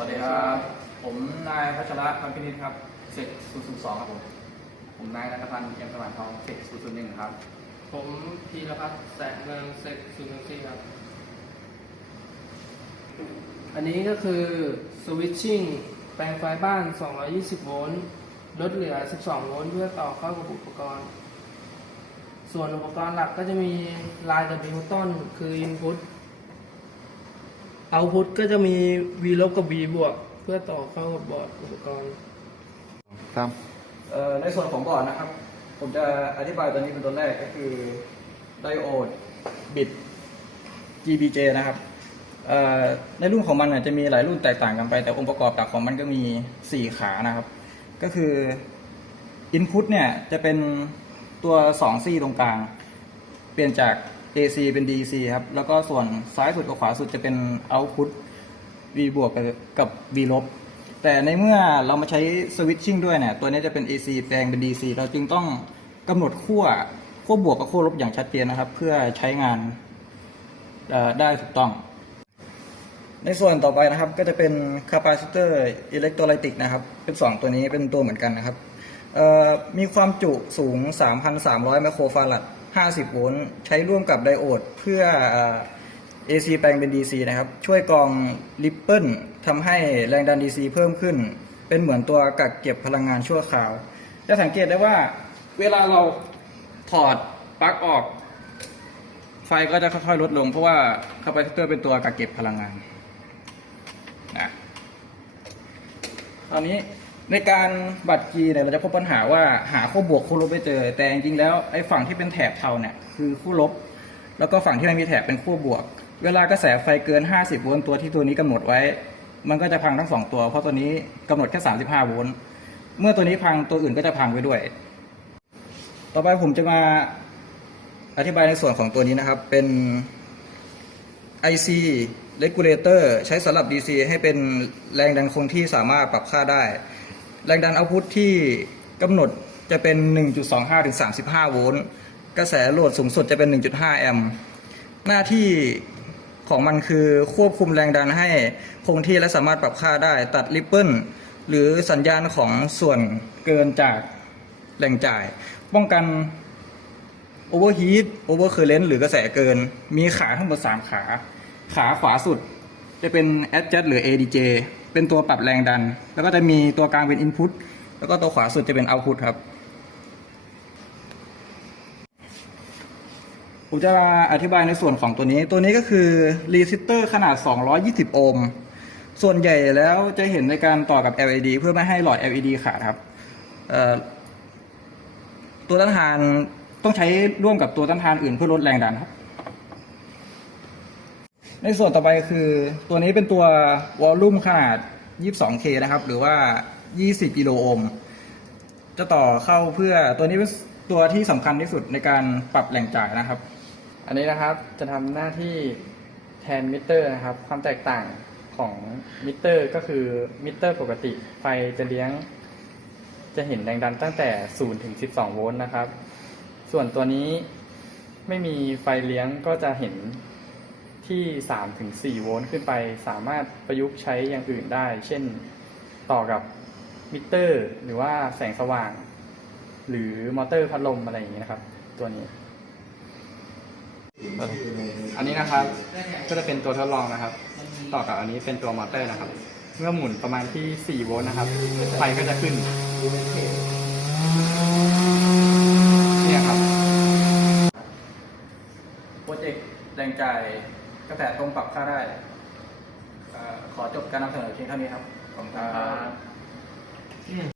วัสดีครับ ผมนายพัชระพันพินิจครับเซก002ครับผม ผมนายนัทพันธ์เอี่ยมสมานทองเขตศูนย์ศูนย์หนึ่งครับ ผมพีรพัฒน์แสงเมืองเซกศูนย์สี่ครับ อันนี้ก็คือสวิตชิ่งแปลงไฟบ้าน 220 โวลต์ ลดเหลือ 12 โวลต์เพื่อต่อเข้ากับอุปกรณ์ ส่วนอุปกรณ์หลักก็จะมีลาย W ต้นคือ Input Output ก็จะมี V ลบกับ V บวก เพื่อต่อเข้ากับบอร์ดอุปกรณ์ครับ เอ่อในส่วนของบอร์ดนะครับ ผมจะอธิบายตัวนี้เป็นตัวแรกก็คือไดโอดบิด GBJ นะครับเอ่อในรุ่นของมันเนี่ยจะมีหลายรุ่นแตกต่างกันไป แต่องค์ประกอบหลักของมันก็มี 4 ขานะครับ ก็คือ Input เนี่ยจะเป็นตัว 2 ซี่ตรงกลาง เปลี่ยนจาก AC เป็น DC ครับ แล้วก็ส่วนซ้ายสุดกับขวาสุดจะเป็น Output V บวกกับ V ลบ แต่ในเมื่อเรามาใช้สวิตชิ่งด้วยเนี่ย ตัวนี้จะเป็น AC แปลงเป็น DC เราจึงต้องกำหนดขั้วขั้วบวกกับขั้วลบอย่างชัดเจนนะครับ เพื่อใช้งานได้ถูกต้อง ในส่วนต่อไปนะครับก็จะเป็นคาปาซิเตอร์อิเล็กโทรไลติกนะครับ เป็น 2 ตัวนี้เป็นตัวเหมือนกันนะครับมีความจุสูง 3,300 ไมโครฟาราด 50 โวลต์ ใช้ร่วมกับไดโอดเพื่อเอ่อ AC แปลงเป็น DC นะครับ ช่วยกรองริปเปิลทำให้แรงดัน DC เพิ่มขึ้น เป็นเหมือนตัวกักเก็บพลังงานชั่วคราว จะสังเกตได้ว่าเวลาเราถอดปลั๊กออก ไฟก็จะค่อยๆลดลง เพราะว่าคาปาซิเตอร์เป็นตัวกักเก็บพลังงานนะตอนนี้ ในการบัตรกีเนี่ยเราจะพบปัญหาว่าหาคู่บวกคู่ลบไม่เจอ แต่จริงๆแล้วไอ้ฝั่งที่เป็นแถบเทาเนี่ยคือคู่ลบ แล้วก็ฝั่งที่ไม่มีแถบเป็นคู่บวก เวลากระแสไฟเกิน 50 โวลต์ตัวที่ตัวนี้กำหนดไว้ มันก็จะพังทั้งสองตัว เพราะตัวนี้กำหนดแค่ 35 โวลต์เมื่อตัวนี้พังตัวอื่นก็จะพังไปด้วย ต่อไปผมจะมาอธิบายในส่วนของตัวนี้นะครับเป็น IC regulator ใช้สำหรับ DC ให้เป็นแรงดันคงที่สามารถปรับค่าได้ แรงดันเอาพุทที่กำหนดจะเป็น 1.25ถึง35 โวลต์ กระแสโหลดสูงสุดจะเป็น 1.5 แอมป์ หน้าที่ของมันคือควบคุมแรงดันให้คงที่และสามารถปรับค่าได้ตัดริปเปิลหรือสัญญาณของส่วนเกินจากแหล่งจ่าย ป้องกันโอเวอร์ฮีทโอเวอร์เคอร์เรนต์หรือกระแสเกิน มีขาทั้งหมด 3 ขา ขาขวาสุดจะเป็น adjust หรือ ADJ เป็นตัวปรับแรงดัน แล้วก็จะมีตัวกลางเป็น input แล้วก็ตัวขวาสุดจะเป็น output ครับ ผมจะมาอธิบายในส่วนของตัวนี้ ตัวนี้ก็คือรีซิสเตอร์ขนาด 220 โอห์ม ส่วนใหญ่แล้วจะเห็นในการต่อกับ LED เพื่อไม่ให้หลอด LED ขาดครับ ตัวต้านทานต้องใช้ร่วมกับตัวต้านทานอื่นเพื่อลดแรงดันครับ ในส่วนต่อไปคือตัวนี้เป็นตัววอลลุ่มขนาด 22K นะครับ หรือว่า 20 กิโลโอห์มจะต่อเข้าเพื่อตัวนี้เป็นตัวที่สำคัญที่สุดในการปรับแหล่งจ่ายนะครับ อันนี้นะครับจะทำหน้าที่แทนมิเตอร์นะครับ ความแตกต่างของมิเตอร์ก็คือมิเตอร์ปกติไฟจะเลี้ยง จะเห็นแรงดันตั้งแต่ 0 ถึง 12 โวลต์นะครับ ส่วนตัวนี้ไม่มีไฟเลี้ยงก็จะเห็น ที่3ถึง4โวลต์ขึ้นไป สามารถประยุกต์ใช้อย่างอื่นได้ เช่นต่อกับมิเตอร์ หรือว่าแสงสว่าง หรือมอเตอร์พัดลมอะไรอย่างนี้นะครับ ตัวนี้ อันนี้นะครับก็จะเป็นตัวทดลองนะครับ ต่อกับอันนี้เป็นตัวมอเตอร์นะครับ เมื่อหมุนประมาณที่ 4 โวลต์นะครับ ไฟก็จะขึ้นเนี่ยครับโปรเจกต์แรงใจ กระแสตรงปรับค่าได้เอ่อขอจบการนำเสนอเพียงเท่านี้ครับขอบคุณครับ